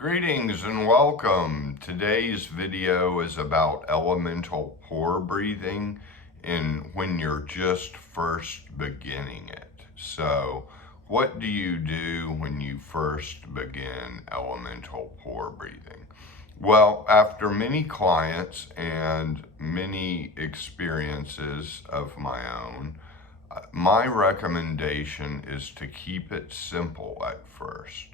Greetings and welcome. Today's video is about elemental pore breathing and when you're just first beginning it. So what do you do when you first begin elemental pore breathing? Well, after many clients and many experiences of my own, my recommendation is to keep it simple at first.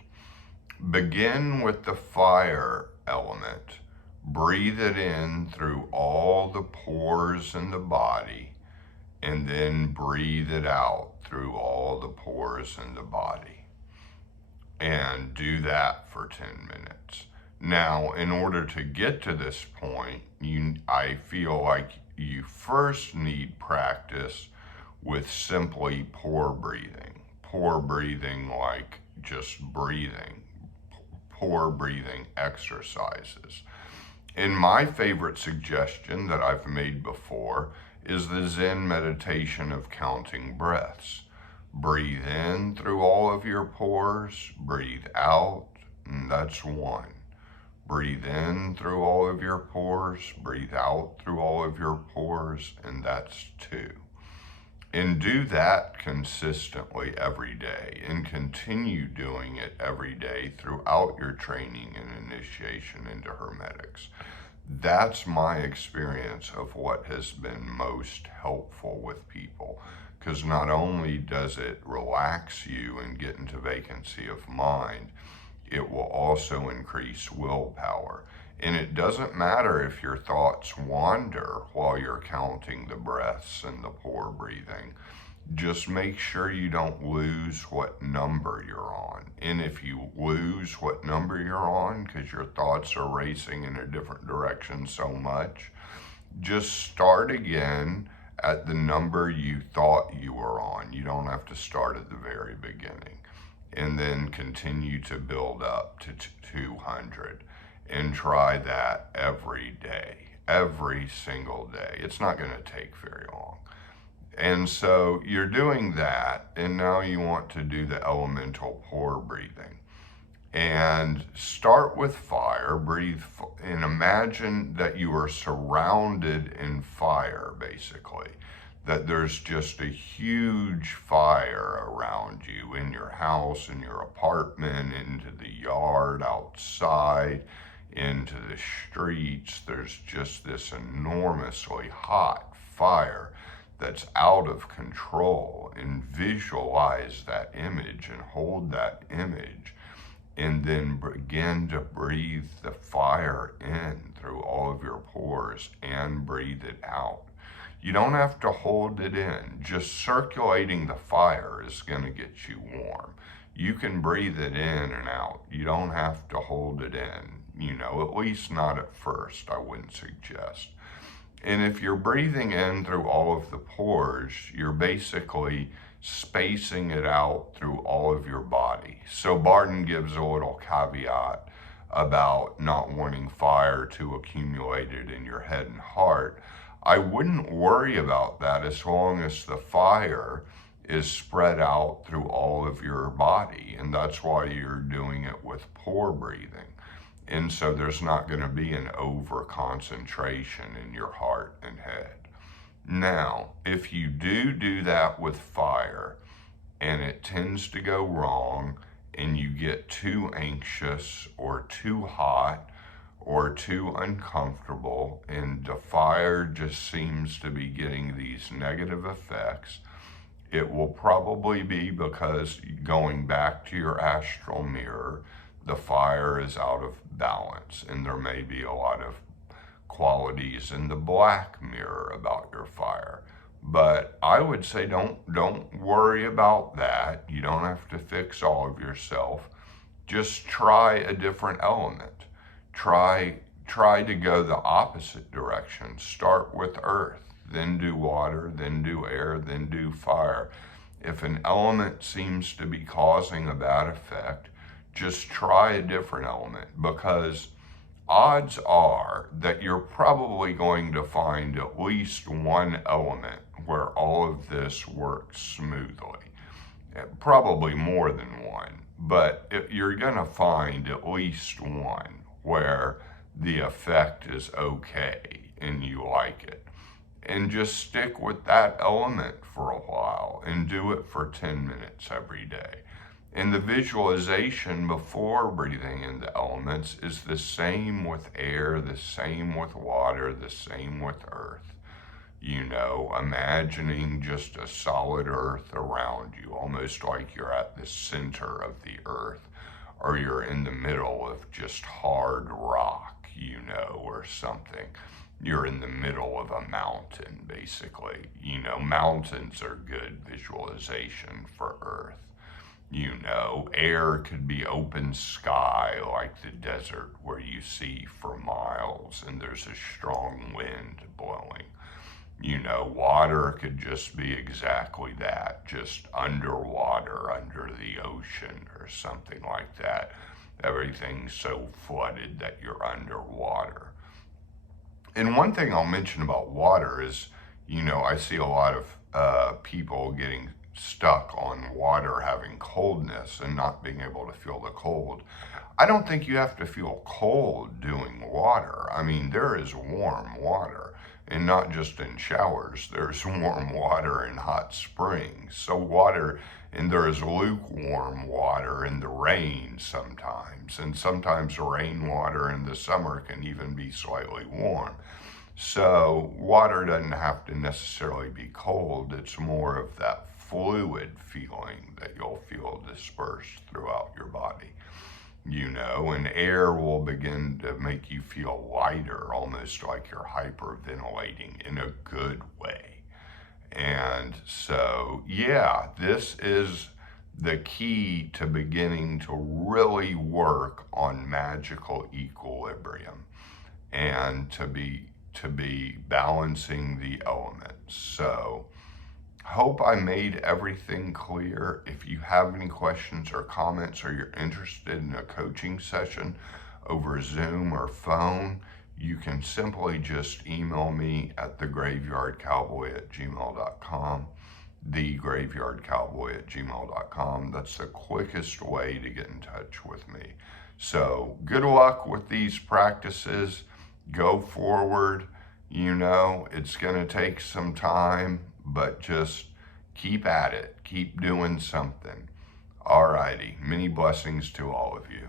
Begin with the fire element. Breathe it in through all the pores in the body, and then breathe it out through all the pores in the body. And do that for 10 minutes. Now, in order to get to this point, I feel like you first need practice with simply pore breathing. Pore breathing like just breathing. Pore breathing exercises. And my favorite suggestion that I've made before is the Zen meditation of counting breaths. Breathe in through all of your pores, breathe out, and that's 1. Breathe in through all of your pores, breathe out through all of your pores, and that's 2. And do that consistently every day and continue doing it every day throughout your training and initiation into hermetics. That's my experience of what has been most helpful with people, because not only does it relax you and get into vacancy of mind, it will also increase willpower. And it doesn't matter if your thoughts wander while you're counting the breaths and the pore breathing. Just make sure you don't lose what number you're on. And if you lose what number you're on because your thoughts are racing in a different direction so much, just start again at the number you thought you were on. You don't have to start at the very beginning. And then continue to build up to 200. And try that every day, every single day. It's not going to take very long. And so you're doing that, and now you want to do the elemental pore breathing. And start with fire, breathe, and imagine that you are surrounded in fire, basically. That there's just a huge fire around you in your house, in your apartment, into the yard, outside, into the streets. There's just this enormously hot fire that's out of control, and visualize that image and hold that image, and then begin to breathe the fire in through all of your pores and breathe it out. You don't have to hold it in. Just circulating the fire is going to get you warm. You can breathe it in and out. You don't have to hold it in, at least not at first, I wouldn't suggest. And if you're breathing in through all of the pores, you're basically spacing it out through all of your body. So Bardon gives a little caveat about not wanting fire to accumulate it in your head and heart. I wouldn't worry about that as long as the fire is spread out through all of your body. And that's why you're doing it with pore breathing. And so there's not going to be an over concentration in your heart and head. Now, if you do that with fire and it tends to go wrong and you get too anxious or too hot or too uncomfortable and the fire just seems to be getting these negative effects, it will probably be because, going back to your astral mirror, the fire is out of balance, and there may be a lot of qualities in the black mirror about your fire. But I would say don't worry about that. You don't have to fix all of yourself. Just try a different element. Try to go the opposite direction. Start with earth, then do water, then do air, then do fire. If an element seems to be causing a bad effect, just try a different element, because odds are that you're probably going to find at least one element where all of this works smoothly. Probably more than one. but you're gonna find at least one where the effect is okay and you like it. And just stick with that element for a while and do it for 10 minutes every day. And the visualization before breathing in the elements is the same with air, the same with water, the same with earth. You know, imagining just a solid earth around you, almost like you're at the center of the earth, or you're in the middle of just hard rock, you know, or something. You're in the middle of a mountain, basically. You know, mountains are good visualization for earth. You know, air could be open sky like the desert where you see for miles and there's a strong wind blowing. You know, water could just be exactly that, just underwater, under the ocean or something like that. Everything's so flooded that you're underwater. And one thing I'll mention about water is, you know, I see a lot of people getting stuck on water having coldness and not being able to feel the cold. I don't think you have to feel cold doing water. I mean, there is warm water, and not just in showers. There's warm water in hot springs. So water, and there is lukewarm water in the rain sometimes. And sometimes rainwater in the summer can even be slightly warm. So water doesn't have to necessarily be cold. It's more of that fluid feeling that you'll feel dispersed throughout your body. You know, and air will begin to make you feel lighter, almost like you're hyperventilating in a good way. And so, yeah, this is the key to beginning to really work on magical equilibrium and to be balancing the elements. So, hope I made everything clear. If you have any questions or comments, or you're interested in a coaching session over Zoom or phone, you can simply just email me at thegraveyardcowboy@gmail.com, thegraveyardcowboy@gmail.com. That's the quickest way to get in touch with me. So good luck with these practices. Go forward. You know, it's going to take some time, but just keep at it. Keep doing something. Alrighty. Many blessings to all of you.